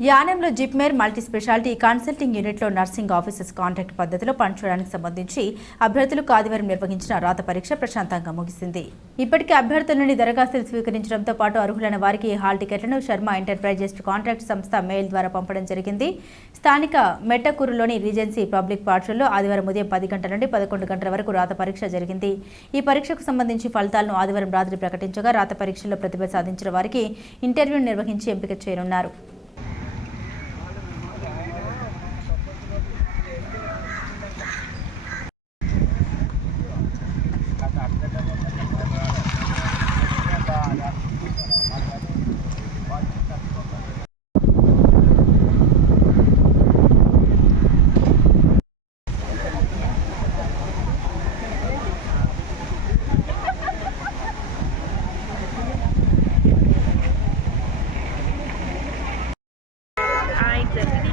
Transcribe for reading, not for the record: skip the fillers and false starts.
యానంలో జిప్మేర్ multi speciality consulting యూనిట్లో nursing officers contract పద్ధతిలో పనిచేయడానికి సంబంధించి అభ్యర్థులకు ఆదివారం నిర్వహించిన రాత పరీక్ష ప్రశాంతంగా ముగిసింది. ఇప్పటికే అభ్యర్థుల నుండి దరఖాస్తులు స్వీకరించడంతో పాటు అర్హులైన వారికి హాల్ టికెట్లను శర్మ ఎంటర్ప్రైజెస్ కాంట్రాక్ట్ సంస్థ మెయిల్ ద్వారా పంపడం జరిగింది. స్థానిక మెట్టకూరులోని రీజెన్సీ పబ్లిక్ పాఠశాలలో ఆదివారం ఉదయం 10 గంటల నుండి 11 గంటల వరకు రాత పరీక్ష జరిగింది. ఈ పరీక్షకు సంబంధించి ఫలితాలను ఆదివారం రాత్రి ప్రకటించగా రాత పరీక్షలో ప్రతిభ సాధించిన వారికి ఇంటర్వ్యూను నిర్వహించి ఎంపిక చేయనున్నారు. Exactly.